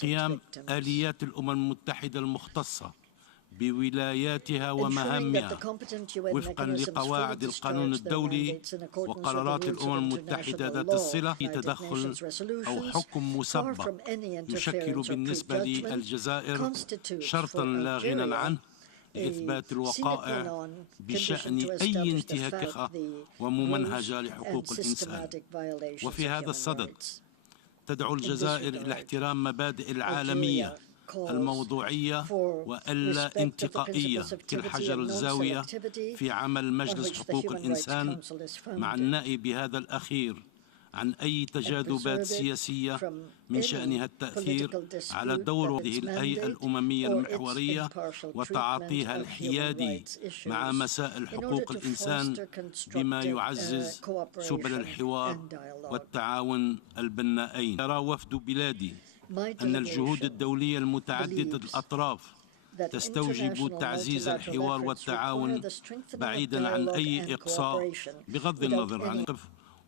قيام آليات الأمم المتحدة المختصة بولاياتها ومهامها وفقا لقواعد القانون الدولي وقرارات الأمم المتحدة ذات الصلة في تدخل أو حكم مسبق يشكل بالنسبة للجزائر شرطا لا غنى عنه لإثبات الوقائع بشأن أي انتهاك وممنهجة لحقوق الإنسان. وفي هذا الصدد تدعو الجزائر إلى احترام مبادئ العالمية الموضوعية وألا انتقائية كالحجر الزاوية في عمل مجلس حقوق الإنسان، مع النأي بهذا الأخير عن أي تجاذبات سياسية من شأنها التأثير على دور هذه الهيئة الأممية المحورية وتعاطيها الحيادي مع مسائل حقوق الإنسان بما يعزز سبل الحوار والتعاون البناءين. يرى وفد بلادي أن الجهود الدولية المتعددة الأطراف تستوجب تعزيز الحوار والتعاون بعيدا عن أي إقصاء بغض النظر عن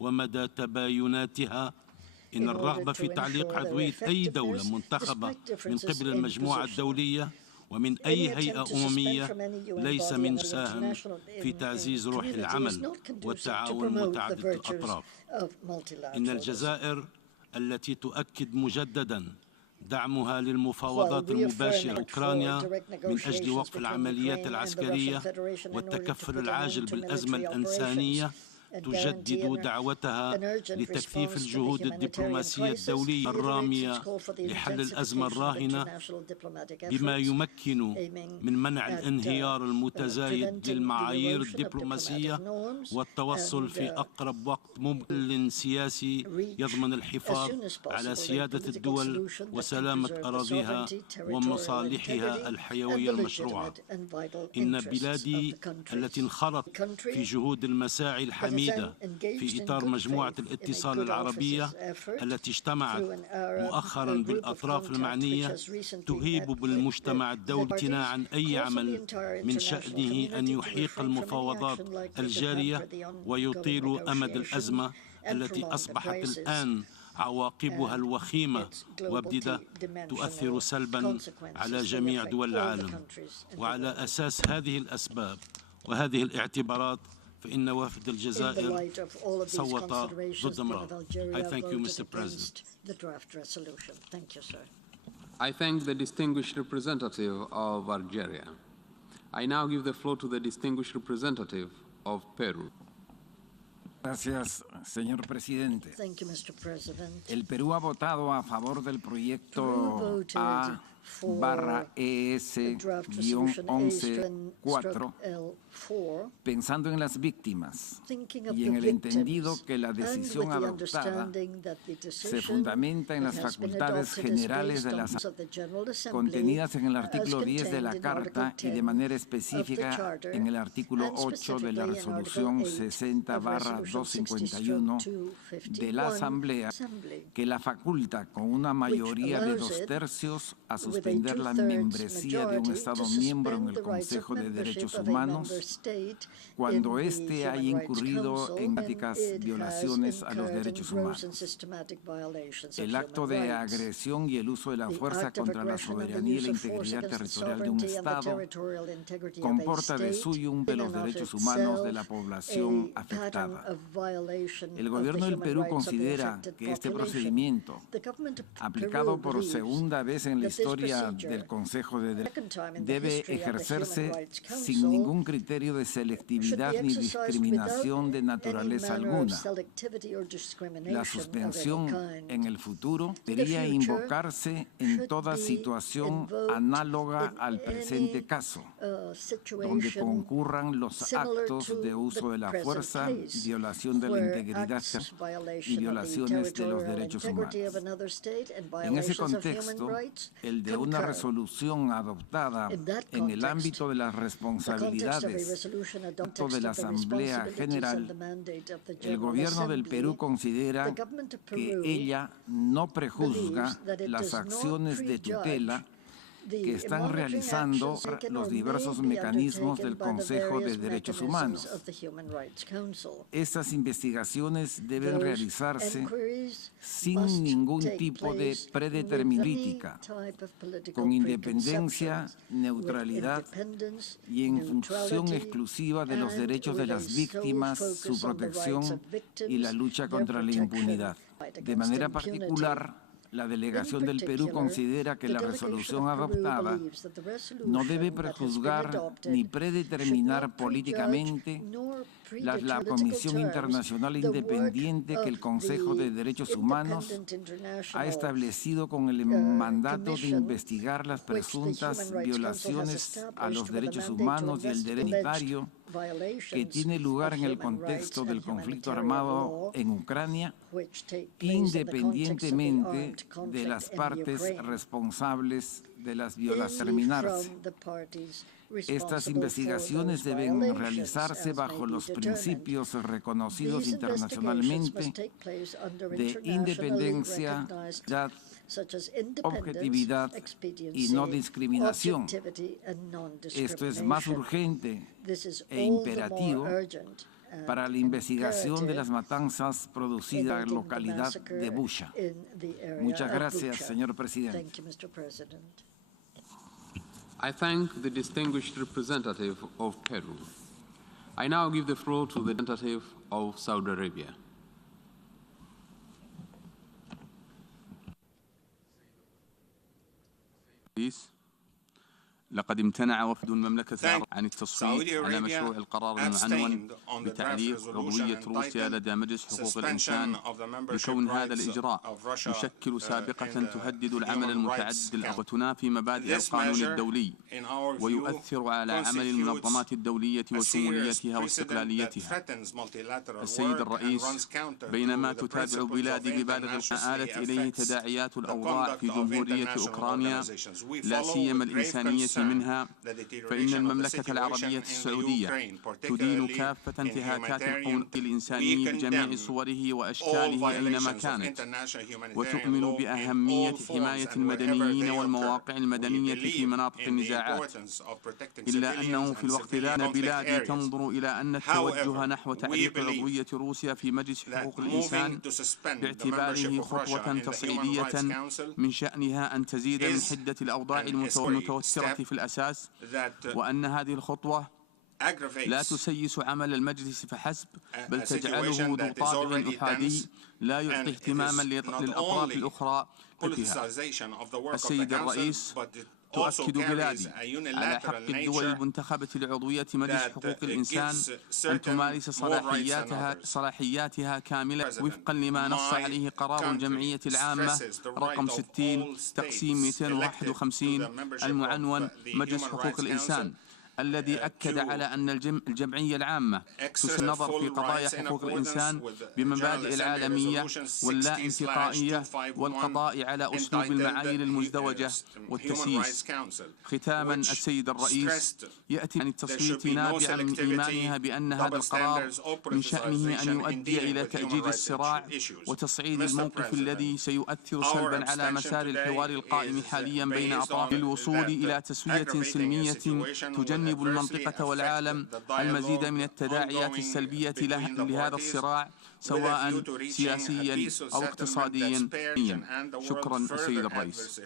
ومدى تبايناتها. إن الرغبة في تعليق عضوية أي دولة منتخبة من قبل المجموعة الدولية ومن أي هيئة أممية ليس من ساهم في تعزيز روح العمل والتعاون متعدد الأطراف. إن الجزائر التي تؤكد مجددا دعمها للمفاوضات المباشرة أوكرانيا من أجل وقف العمليات العسكرية والتكفل العاجل بالأزمة الإنسانية، تجدد دعوتها لتكثيف الجهود الدبلوماسية الدولية الرامية لحل الأزمة الراهنة بما يمكن من منع الانهيار المتزايد للمعايير الدبلوماسية والتوصل في أقرب وقت ممكن سياسي يضمن الحفاظ على سيادة الدول وسلامة أراضيها ومصالحها الحيوية المشروعة. إن بلادي التي انخرطت في جهود المساعي الحميدة في إطار مجموعة الاتصال العربية التي اجتمعت مؤخرا بالأطراف المعنية تهيب بالمجتمع الدولي امتناعا عن أي عمل من شأنه أن يحيق المفاوضات الجارية ويطيل أمد الأزمة التي أصبحت الآن عواقبها الوخيمة وابتدأ تؤثر سلبا على جميع دول العالم. وعلى أساس هذه الأسباب وهذه الاعتبارات فإن وفد الجزائر صوت ضد مراد. I thank you, Mr. President. I thank the distinguished representative of Algeria. I now give the floor to the distinguished representative of Peru. Gracias, señor presidente. Thank you, Mr. President. El Perú ha votado a favor del proyecto A/ES-11-4 pensando en las víctimas y en el entendido que la decisión adoptada se fundamenta en las facultades generales de las contenidas en el artículo 10 de la Carta y de manera específica en el artículo 8 de la resolución 60/251 de la Asamblea, que la faculta con una mayoría de 2/3 a suspender la membresía de un Estado miembro en el Consejo de Derechos Humanos cuando éste haya incurrido en prácticas violaciones a los derechos humanos. El acto de agresión y el uso de la fuerza contra la soberanía y la integridad territorial de un Estado comporta de suyo un de los derechos humanos de la población afectada. El gobierno del Perú considera que este procedimiento, aplicado por segunda vez en la historia del Consejo de Derechos, debe ejercerse sin ningún criterio de selectividad ni discriminación de naturaleza alguna. La suspensión en el futuro debería invocarse en toda situación análoga al presente caso, donde concurran los actos de uso de la fuerza, violación de la integridad y violaciones de los derechos humanos. En ese contexto, el de una resolución adoptada en el ámbito de las responsabilidades de la Asamblea General, el gobierno del Perú considera que ella no prejuzga las acciones de tutela que están realizando los diversos mecanismos del Consejo de Derechos Humanos. Estas investigaciones deben realizarse sin ningún tipo de predeterminación política, con independencia, neutralidad y en función exclusiva de los derechos de las víctimas, su protección y la lucha contra la impunidad. De manera particular, la delegación del Perú considera que la resolución adoptada no debe prejuzgar ni predeterminar políticamente la Comisión Internacional Independiente que el Consejo de Derechos Humanos ha establecido con el mandato de investigar las presuntas violaciones a los derechos humanos y el derecho humanitario que tiene lugar en el contexto del conflicto armado en Ucrania, independientemente de las partes responsables de las violaciones terminarse. Estas investigaciones deben realizarse bajo los principios reconocidos internacionalmente de independencia, objetividad y no discriminación. Esto es más urgente e imperativo para la investigación de las matanzas producidas en la localidad de Bucha. Muchas gracias, señor presidente. I thank the distinguished representative of Peru. I now give the floor to the representative of Saudi Arabia. Please. لقد امتنع وفد المملكة العربية عن التصويت على مشروع القرار المعنون بتعليق عضوية روسيا لدى مجلس حقوق الإنسان بكون هذا الإجراء يشكل سابقة تهدد العمل المتعدد وتنافي مبادئ القانون الدولي ويؤثر على عمل المنظمات الدولية وشموليتها واستقلاليتها. السيد الرئيس، بينما تتابع البلاد ببالغ آلت إليه تداعيات الأوضاع في جمهورية أوكرانيا لا سيما الإنسانية منها، فإن المملكة العربية السعودية تدين كافة انتهاكات الحقوق الإنسانية بجميع صوره وأشكاله أينما كانت، وتؤمن بأهمية حماية المدنيين والمواقع المدنية في مناطق النزاعات. إلا أنه في الوقت ذاته بلادي تنظر إلى أن التوجه نحو تعليق عضوية روسيا في مجلس حقوق الإنسان باعتباره خطوة تصعيدية من شأنها أن تزيد من حدة الأوضاع المتوترة في الأساس، وأن هذه الخطوة لا تسيس عمل المجلس فحسب، بل تجعله ذو طابع أحادي لا يعطي اهتماما للأطراف الأخرى فيها. السيد الرئيس، تؤكد بلادي على حق الدول المنتخبة لعضوية مجلس حقوق الإنسان أن تمارس صلاحياتها كاملة وفقا لما نص عليه قرار الجمعية العامة رقم 60 تقسيم 251 المعنون مجلس حقوق الإنسان، الذي أكد على أن الجمعية العامة تنظر في قضايا حقوق الإنسان بمبادئ العالمية واللا انتقائية والقضاء على أسلوب المعايير المزدوجة والتسييس. ختاما، السيد الرئيس، يأتي عن التصويت نابعا من إيمانها بأن هذا القرار من شأنه أن يؤدي إلى تأجيج الصراع وتصعيد الموقف الذي سيؤثر سلبا على مسار الحوار القائم حاليا بين أطراف للوصول إلى تسوية سلمية تجنب المنطقة والعالم المزيد من التداعيات السلبية لهذا الصراع سواء سياسيا أو اقتصاديا. شكرا السيد الرئيس.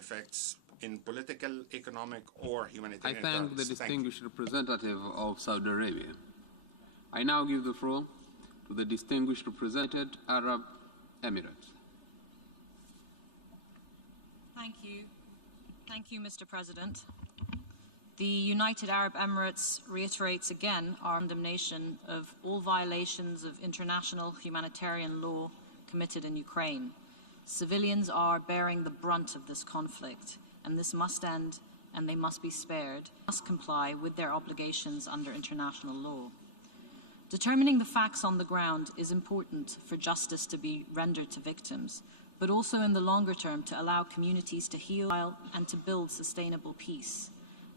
I thank the distinguished representative of Saudi Arabia. I now give the floor to the distinguished represented Arab Emirates. Thank you, Mr. President. The United Arab Emirates reiterates again our condemnation of all violations of international humanitarian law committed in Ukraine. Civilians are bearing the brunt of this conflict, and this must end, and they must be spared, must comply with their obligations under international law. Determining the facts on the ground is important for justice to be rendered to victims, but also in the longer term to allow communities to heal and to build sustainable peace.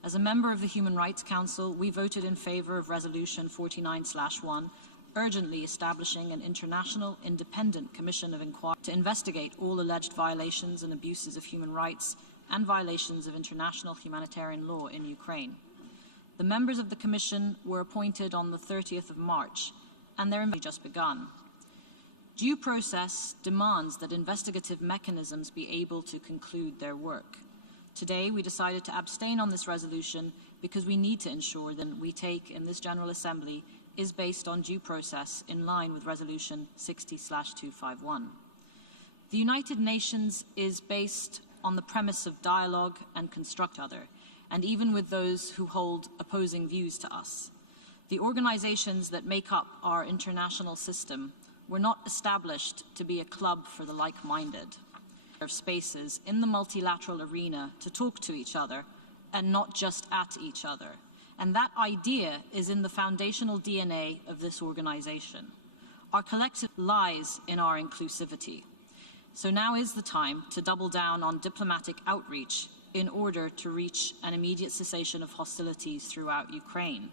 As a member of the Human Rights Council, we voted in favor of Resolution 49/1, urgently establishing an international independent commission of inquiry to investigate all alleged violations and abuses of human rights and violations of international humanitarian law in Ukraine. The members of the Commission were appointed on the 30th of March, and their investigation just begun. Due process demands that investigative mechanisms be able to conclude their work. Today, we decided to abstain on this resolution because we need to ensure that we take in this General Assembly is based on due process in line with Resolution 60/251. The United Nations is based on the premise of dialogue and construct other, and even with those who hold opposing views to us. The organizations that make up our international system were not established to be a club for the like-minded. There are spaces in the multilateral arena to talk to each other and not just at each other. And that idea is in the foundational DNA of this organization. Our collective lies in our inclusivity. So now is the time to double down on diplomatic outreach in order to reach an immediate cessation of hostilities throughout Ukraine.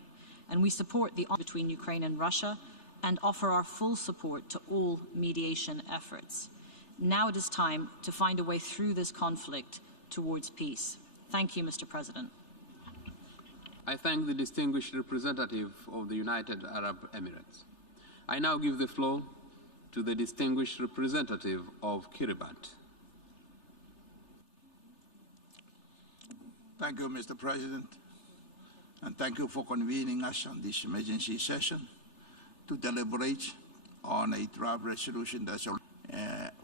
And we support the between Ukraine and Russia and offer our full support to all mediation efforts. Now it is time to find a way through this conflict towards peace. Thank you, Mr. President. I thank the distinguished representative of the United Arab Emirates. I now give the floor to the distinguished representative of Kiribati. Thank you, Mr. President, and thank you for convening us on this emergency session to deliberate on a draft resolution that's,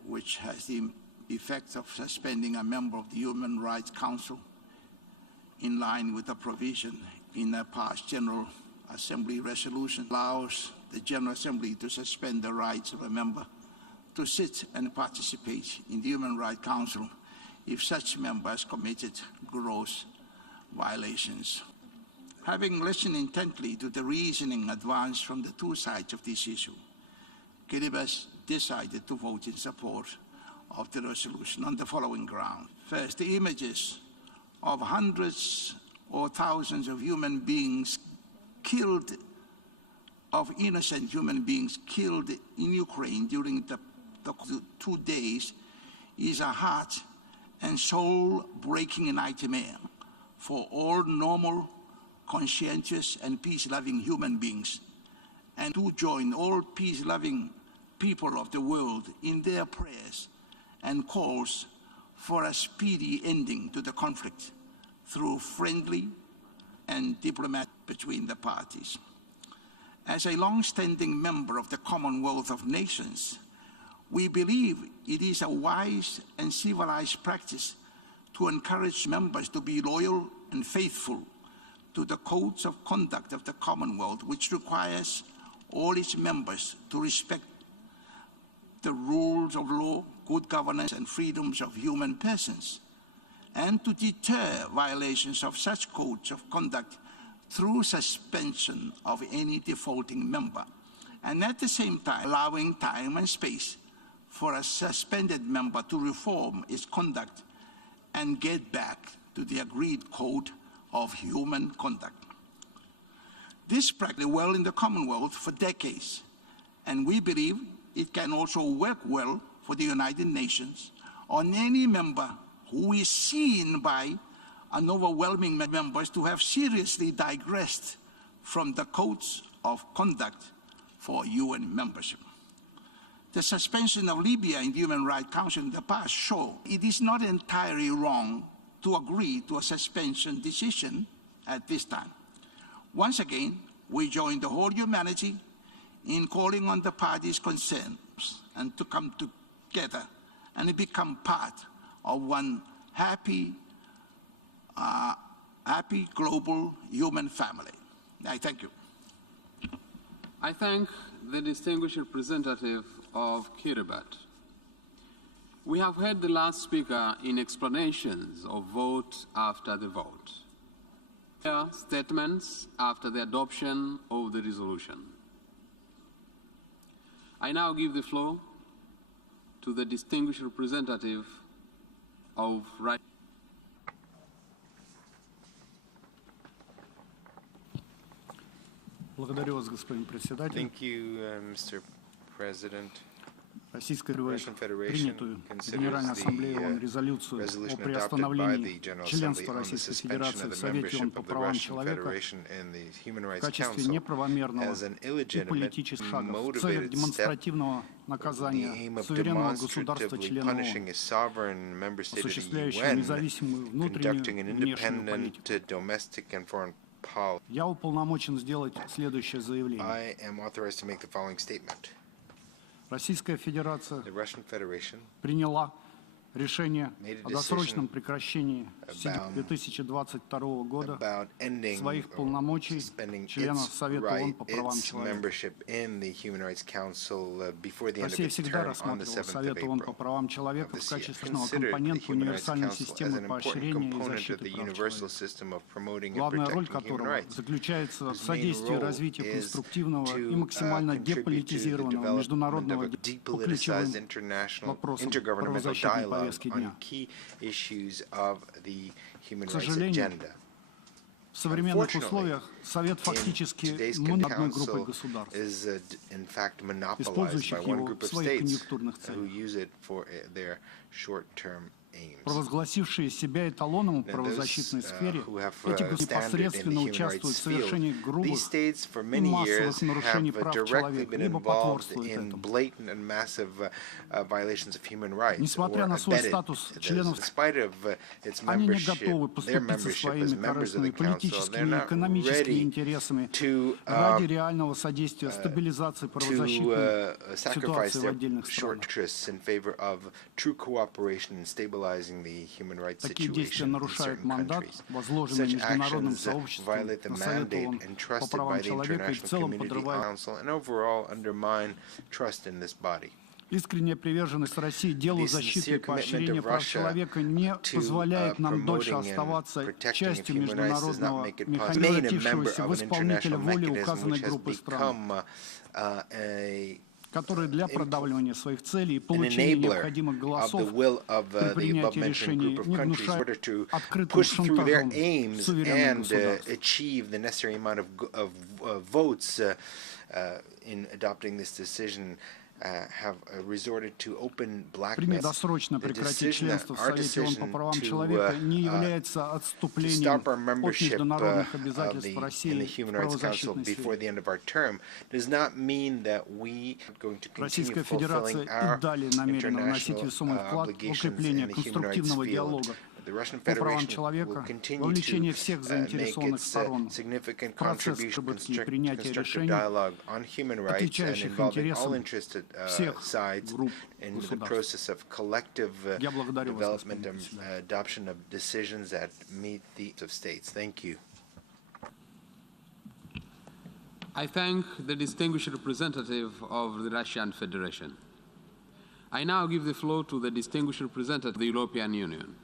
which has the effect of suspending a member of the Human Rights Council in line with the provision in a past General Assembly resolution allows the General Assembly to suspend the rights of a member to sit and participate in the Human Rights Council if such member has committed gross violations. Having listened intently to the reasoning advanced from the two sides of this issue, Kiribati decided to vote in support of the resolution on the following ground. First, the images of hundreds or thousands of human beings killed, of innocent human beings killed in Ukraine during the 2 days is a heart and soul-breaking nightmare for all normal, conscientious and peace-loving human beings, and to join all peace-loving people of the world in their prayers and calls for a speedy ending to the conflict through friendly and diplomatic between the parties. As a long-standing member of the Commonwealth of Nations, we believe it is a wise and civilized practice to encourage members to be loyal and faithful to the codes of conduct of the Commonwealth, which requires all its members to respect the rules of law, good governance, and freedoms of human persons, and to deter violations of such codes of conduct through suspension of any defaulting member, and at the same time allowing time and space for a suspended member to reform its conduct and get back to the agreed code of human conduct. This practiced well in the Commonwealth for decades, and we believe it can also work well for the United Nations on any member who is seen by an overwhelming members to have seriously digressed from the codes of conduct for UN membership. The suspension of Libya in the Human Rights Council in the past show it is not entirely wrong to agree to a suspension decision at this time. Once again, we join the whole humanity in calling on the parties concerned and to come together and become part of one happy global human family. I thank you. I thank the distinguished representative of Kiribati. We have heard the last speaker in explanations of vote after the vote. Statements after the adoption of the resolution. I now give the floor to the distinguished representative of right. Благодарю вас, господин председатель. Thank you, Mr. President. Российская принятую Генеральной Ассамблеей ООН резолюцию о приостановлении членства Российской Федерации в Совете ООН по правам человека в качестве неправомерного и политических шагов в целях демонстративного наказания суверенного государства-члена ООН, осуществляющего независимую внутреннюю и внешнюю политику. Я уполномочен сделать следующее заявление. Российская Федерация приняла решение о досрочном прекращении с 2022 года своих полномочий члена Совета ООН по правам человека. Россия всегда рассматривала Совет ООН по правам человека в качестве компонента универсальной системы поощрения и защиты прав человека, главная роль которого заключается в содействии развитию конструктивного и максимально деполитизированного международного диалога по ключевым вопросам правозащитной повестки дня. К сожалению, в современных условиях Совет фактически одной группой государств, использующих его в своих конъюнктурных целях. Провозгласившие себя эталоном в правозащитной сфере, эти непосредственно участвуют в совершении грубых и массовых нарушений прав человека, либо потворствуют этому. Несмотря на свой статус членов, они не готовы поступиться своими корыстными политическими и экономическими интересами ради реального содействия стабилизации правозащитной ситуации в отдельных странах. Такие действия нарушают мандат, возложенный международным сообществом на Совет ООН по правам человека и в целом подрывают искренняя приверженность России делу защиты и поощрения прав человека не позволяет нам дольше оставаться частью международного механизма, превратившегося в исполнителя воли указанной группы стран, которые для продавливания своих целей и получения необходимых голосов при принятии решений не внушают открытым шантажом суверенных государств. Пример досрочно прекратить членство в Совете ООН по правам человека не является отступлением от международных обязательств России в правозащитной сфере. Российская Федерация и далее намерена вносить весомый вклад в укрепление конструктивного диалога по правам человека, вовлечение всех заинтересованных сторон в процесс выработки и принятия решений, отвечающих интересам всех групп государств. Я благодарю вас, господин председатель. I thank the distinguished representative of the Russian Federation. I now give the floor to the distinguished representative of the European Union.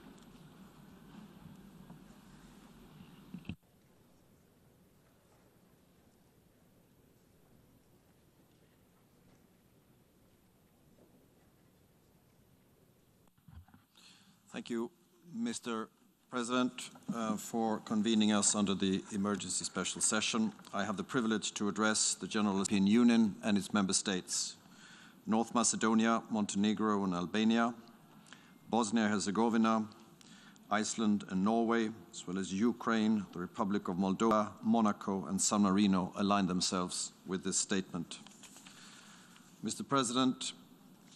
Thank you, Mr. President, for convening us under the emergency special session. I have the privilege to address the General European Union and its member states, North Macedonia, Montenegro and Albania, Bosnia-Herzegovina, Iceland and Norway, as well as Ukraine, the Republic of Moldova, Monaco and San Marino align themselves with this statement. Mr. President,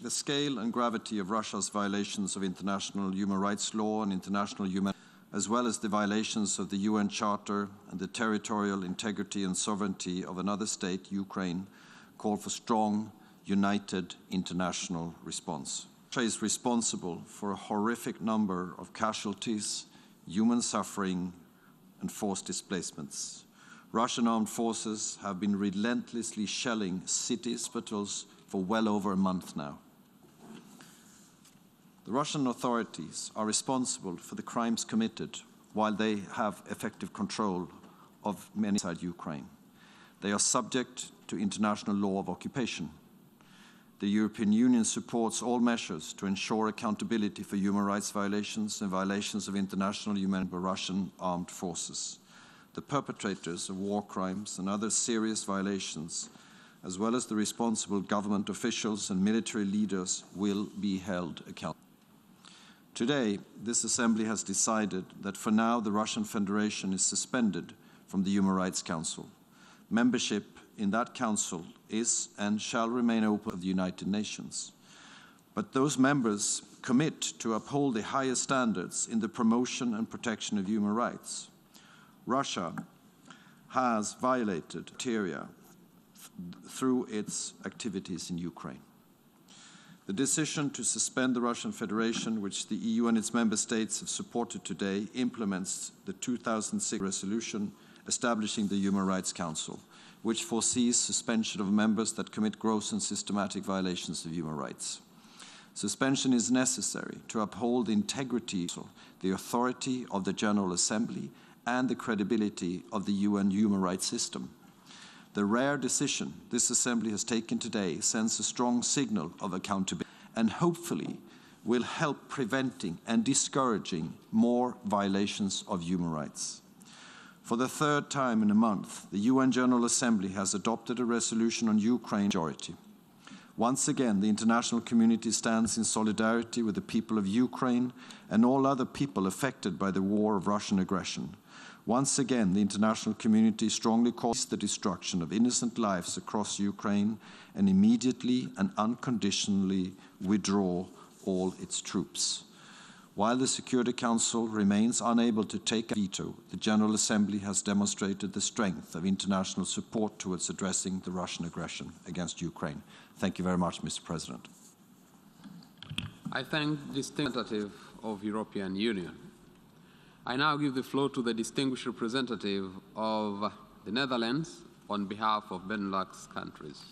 the scale and gravity of Russia's violations of international human rights law and international human, as well as the violations of the UN Charter and the territorial integrity and sovereignty of another state, Ukraine, call for strong, united international response. Russia is responsible for a horrific number of casualties, human suffering, and forced displacements. Russian armed forces have been relentlessly shelling cities, hospitals for well over a month now. The Russian authorities are responsible for the crimes committed while they have effective control of many inside Ukraine. They are subject to international law of occupation. The European Union supports all measures to ensure accountability for human rights violations and violations of international humanitarian by Russian armed forces. The perpetrators of war crimes and other serious violations as well as the responsible government officials and military leaders, will be held accountable. Today, this Assembly has decided that for now the Russian Federation is suspended from the Human Rights Council. Membership in that council is and shall remain open to the United Nations. But those members commit to uphold the highest standards in the promotion and protection of human rights. Russia has violated criteria through its activities in Ukraine. The decision to suspend the Russian Federation, which the EU and its member states have supported today, implements the 2006 resolution establishing the Human Rights Council, which foresees suspension of members that commit gross and systematic violations of human rights. Suspension is necessary to uphold the integrity, the authority of the General Assembly, and the credibility of the UN human rights system. The rare decision this Assembly has taken today sends a strong signal of accountability and hopefully will help preventing and discouraging more violations of human rights. For the third time in a month, the UN General Assembly has adopted a resolution on Ukraine majority. Once again, the international community stands in solidarity with the people of Ukraine and all other people affected by the war of Russian aggression. Once again, the international community strongly calls for the destruction of innocent lives across Ukraine and immediately and unconditionally withdraw all its troops. While the Security Council remains unable to take a veto, the General Assembly has demonstrated the strength of international support towards addressing the Russian aggression against Ukraine. Thank you very much, Mr. President. I thank the distinguished representative of European Union. I now give the floor to the distinguished representative of the Netherlands on behalf of Benelux countries.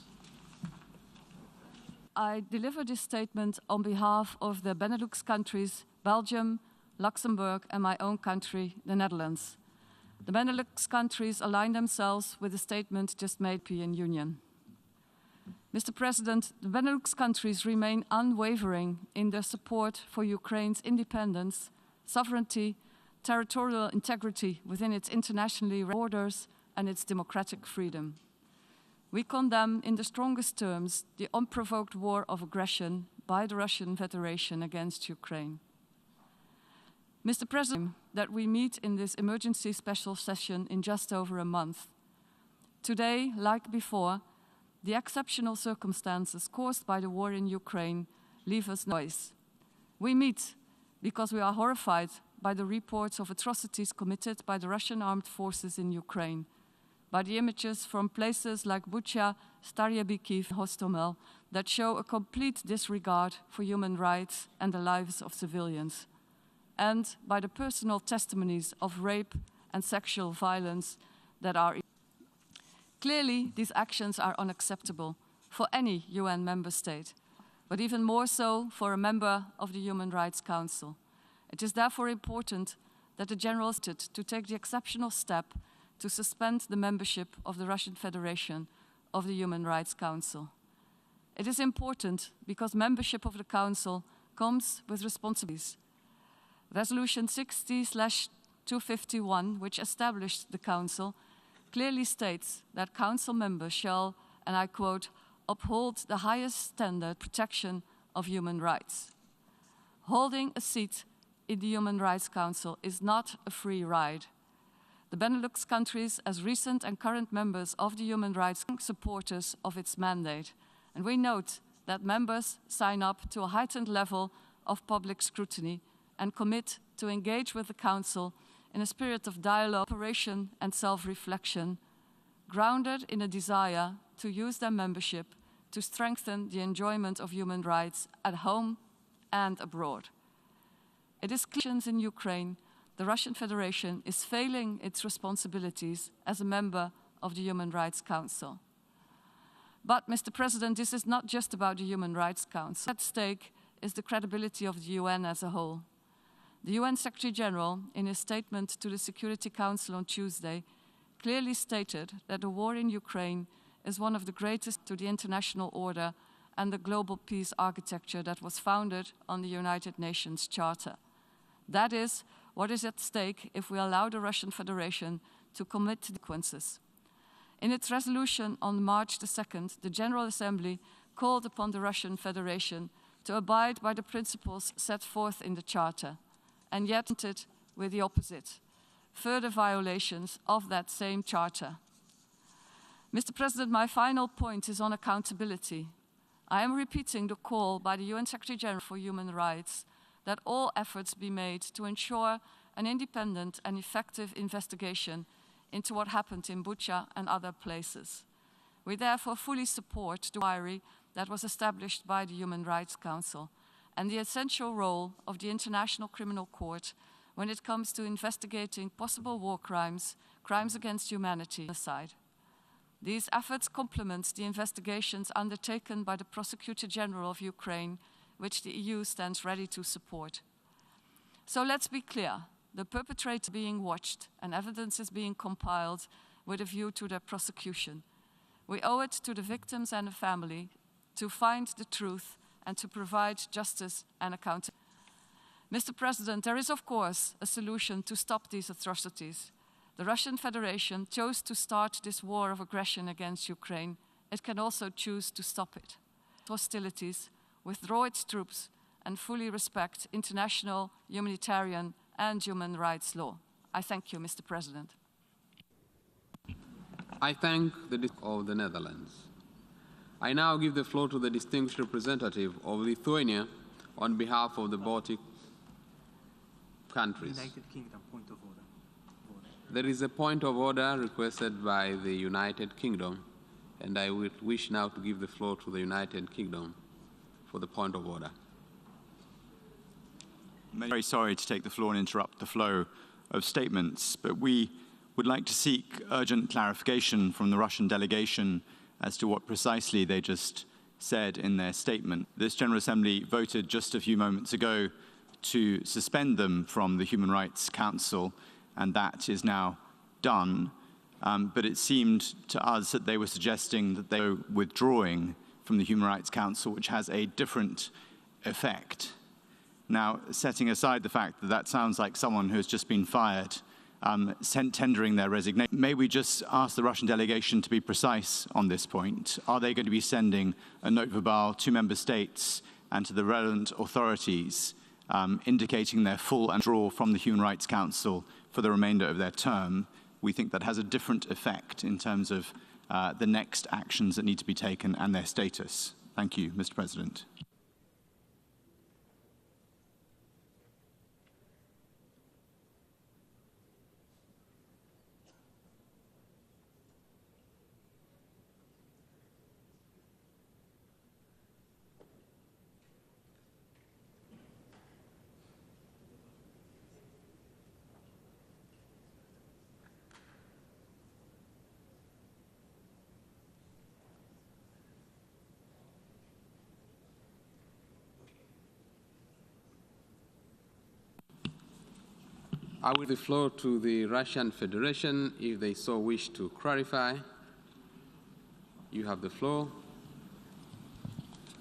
I deliver this statement on behalf of the Benelux countries, Belgium, Luxembourg, and my own country, the Netherlands. The Benelux countries align themselves with the statement just made by the European Union. Mr. President, the Benelux countries remain unwavering in their support for Ukraine's independence, sovereignty, territorial integrity within its internationally borders, and its democratic freedom. We condemn in the strongest terms the unprovoked war of aggression by the Russian Federation against Ukraine. Mr. President, that we meet in this emergency special session in just over a month. Today, like before, the exceptional circumstances caused by the war in Ukraine leave us no choice. We meet because we are horrified by the reports of atrocities committed by the Russian armed forces in Ukraine, by the images from places like Bucha, Staryabikhiv, and Hostomel that show a complete disregard for human rights and the lives of civilians, and by the personal testimonies of rape and sexual violence that are. Clearly, these actions are unacceptable for any UN member state, but even more so for a member of the Human Rights Council. It is therefore important that the General Assembly to take the exceptional step to suspend the membership of the Russian Federation of the Human Rights Council. It is important because membership of the Council comes with responsibilities. Resolution 60/251, which established the Council, clearly states that Council members shall, and I quote, uphold the highest standard protection of human rights. Holding a seat in the Human Rights Council is not a free ride. The Benelux countries, as recent and current members of the Human Rights Council, are supporters of its mandate, and we note that members sign up to a heightened level of public scrutiny and commit to engage with the Council in a spirit of dialogue, cooperation, and self-reflection, grounded in a desire to use their membership to strengthen the enjoyment of human rights at home and abroad. It is clear in Ukraine, the Russian Federation is failing its responsibilities as a member of the Human Rights Council. But, Mr. President, this is not just about the Human Rights Council. At stake is the credibility of the UN as a whole. The UN Secretary General, in his statement to the Security Council on Tuesday, clearly stated that the war in Ukraine is one of the greatest to the international order and the global peace architecture that was founded on the United Nations Charter. That is what is at stake if we allow the Russian Federation to commit to consequences. In its resolution on March the 2nd, the General Assembly called upon the Russian Federation to abide by the principles set forth in the Charter, and yet with the opposite, further violations of that same Charter. Mr. President, my final point is on accountability. I am repeating the call by the UN Secretary General for Human Rights that all efforts be made to ensure an independent and effective investigation into what happened in Bucha and other places. We therefore fully support the inquiry that was established by the Human Rights Council and the essential role of the International Criminal Court when it comes to investigating possible war crimes, crimes against humanity, aside. These efforts complement the investigations undertaken by the Prosecutor General of Ukraine, which the EU stands ready to support. So let's be clear, the perpetrator being watched and evidence is being compiled with a view to their prosecution. We owe it to the victims and the family to find the truth and to provide justice and accountability. Mr. President, there is of course a solution to stop these atrocities. The Russian Federation chose to start this war of aggression against Ukraine. It can also choose to stop it. Hostilities, withdraw its troops, and fully respect international, humanitarian, and human rights law. I thank you, Mr. President. I thank the of the Netherlands. I now give the floor to the distinguished representative of Lithuania on behalf of the Baltic countries. United Kingdom, point of order. There is a point of order requested by the United Kingdom, and I would wish now to give the floor to the United Kingdom for the point of order. I'm very sorry to take the floor and interrupt the flow of statements, but we would like to seek urgent clarification from the Russian delegation as to what precisely they just said in their statement. This General Assembly voted just a few moments ago to suspend them from the Human Rights Council, and that is now done. But it seemed to us that they were suggesting that they were withdrawing from the Human Rights Council, which has a different effect. Now, setting aside the fact that that sounds like someone who has just been fired, tendering their resignation, may we just ask the Russian delegation to be precise on this point? Are they going to be sending a note verbale to member states and to the relevant authorities indicating their full withdrawal from the Human Rights Council for the remainder of their term? We think that has a different effect in terms of the next actions that need to be taken and their status. Thank you, Mr. President. I will give the floor to the Russian Federation if they so wish to clarify. You have the floor.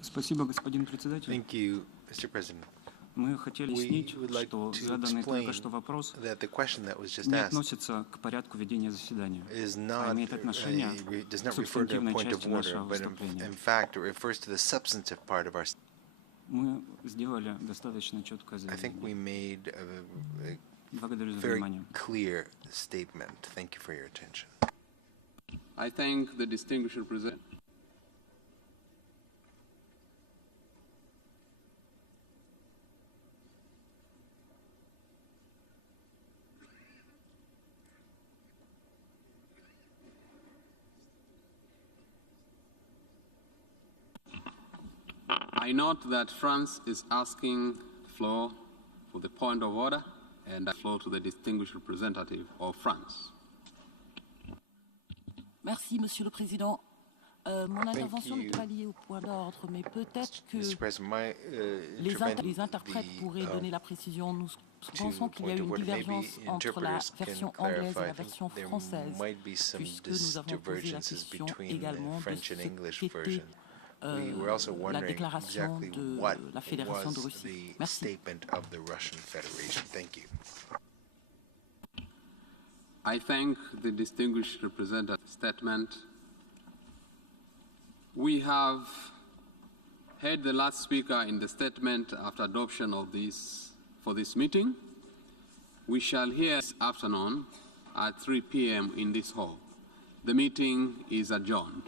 Спасибо, господин председатель. Thank you, Mr. President. Мы хотели объяснить, что заданный только что вопрос не относится к порядку ведения заседания, а имеет отношение к субстантивной части нашего выступления. Мы сделали достаточно четкое заявление. Благодарю за внимание. Clear statement. Thank you for your attention. I thank the distinguished representative. I note that France is asking the floor for the point of order, and I floor to the distinguished representative of France. Merci, Monsieur le Président. Mon intervention n'est pas liée au point d'ordre, mais peut-être que les interprètes pourraient donner la précision. Nous pensons qu'il y a une divergence entre la version anglaise et la version française, puisque nous avons posé la question également de ce qu'était la déclaration de la Fédération de Russie. Merci. I thank the distinguished representative statement. We have heard the last speaker in the statement after adoption of for this meeting. We shall hear this afternoon at 3 p.m. in this hall. The meeting is adjourned.